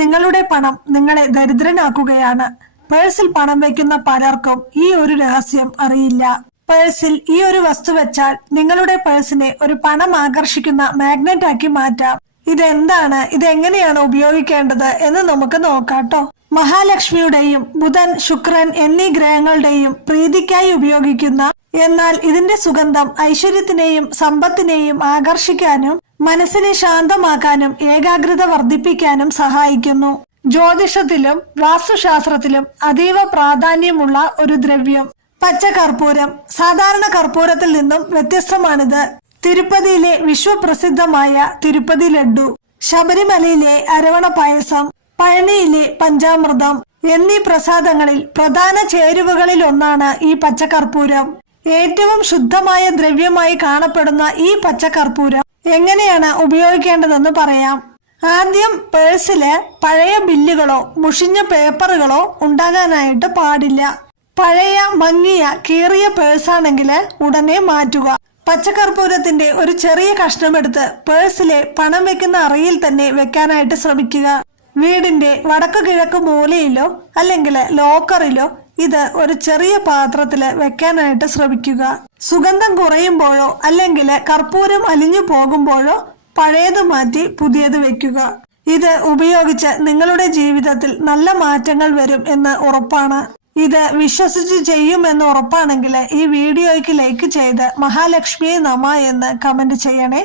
നിങ്ങളുടെ പണം നിങ്ങളെ ദരിദ്രനാക്കുകയാണ്. പേഴ്സിൽ പണം വെക്കുന്ന പലർക്കും ഈ ഒരു രഹസ്യം അറിയില്ല. പേഴ്സിൽ ഈ ഒരു വസ്തു വെച്ചാൽ നിങ്ങളുടെ പേഴ്സിനെ ഒരു പണം ആകർഷിക്കുന്ന മാഗ്നറ്റ് ആക്കി മാറ്റാം. ഇതെന്താണ്, ഇതെങ്ങനെയാണ് ഉപയോഗിക്കേണ്ടത് എന്ന് നമുക്ക് നോക്കാട്ടോ. മഹാലക്ഷ്മിയുടെയും ബുധൻ, ശുക്രൻ എന്നീ ഗ്രഹങ്ങളുടെയും പ്രീതിക്കായി ഉപയോഗിക്കുന്ന, എന്നാൽ ഇതിന്റെ സുഗന്ധം ഐശ്വര്യത്തിനെയും സമ്പത്തിനെയും ആകർഷിക്കാനും മനസ്സിനെ ശാന്തമാക്കാനും ഏകാഗ്രത വർദ്ധിപ്പിക്കാനും സഹായിക്കുന്നു. ജ്യോതിഷത്തിലും വാസ്തുശാസ്ത്രത്തിലും അതീവ പ്രാധാന്യമുള്ള ഒരു ദ്രവ്യം പച്ചകർപ്പൂരം. സാധാരണ കർപ്പൂരത്തിൽ നിന്നും വ്യത്യസ്തമാണിത്. തിരുപ്പതിയിലെ വിശ്വപ്രസിദ്ധമായ തിരുപ്പതി ലഡ്ഡു, ശബരിമലയിലെ അരവണ പായസം, പഴനിയിലെ പഞ്ചാമൃതം എന്നീ പ്രസാദങ്ങളിൽ പ്രധാന ചേരുവകളിൽ ഒന്നാണ് ഈ പച്ചകർപ്പൂരം. ഏറ്റവും ശുദ്ധമായ ദ്രവ്യമായി കാണപ്പെടുന്ന ഈ പച്ചകർപ്പൂരം എങ്ങനെയാണ് ഉപയോഗിക്കേണ്ടതെന്ന് പറയാം. ആദ്യം പേഴ്സില് പഴയ ബില്ലുകളോ മുഷിഞ്ഞ പേപ്പറുകളോ ഉണ്ടാകാനായിട്ട് പാടില്ല. പഴയ മങ്ങിയ കീറിയ പേഴ്സാണെങ്കിൽ ഉടനെ മാറ്റുക. പച്ചകർപ്പൂരത്തിന്റെ ഒരു ചെറിയ കഷ്ണമെടുത്ത് പേഴ്സിലെ പണം വെക്കുന്ന അറയിൽ തന്നെ വെക്കാനായിട്ട് ശ്രമിക്കുക. വീടിന്റെ വടക്കു കിഴക്ക് മൂലയിലോ അല്ലെങ്കിൽ ലോക്കറിലോ ഇത് ഒരു ചെറിയ പാത്രത്തില് വെക്കാനായിട്ട് ശ്രമിക്കുക. സുഗന്ധം കുറയുമ്പോഴോ അല്ലെങ്കിൽ കർപ്പൂരം അലിഞ്ഞു പോകുമ്പോഴോ പഴയത് മാറ്റി പുതിയത് വെക്കുക. ഇത് ഉപയോഗിച്ച് നിങ്ങളുടെ ജീവിതത്തിൽ നല്ല മാറ്റങ്ങൾ വരും എന്ന് ഉറപ്പാണ്. ഇത് വിശ്വസിച്ച് ചെയ്യുമെന്ന് ഉറപ്പാണെങ്കിൽ ഈ വീഡിയോയ്ക്ക് ലൈക്ക് ചെയ്ത് മഹാലക്ഷ്മിയെ നമ എന്ന് കമന്റ് ചെയ്യണേ.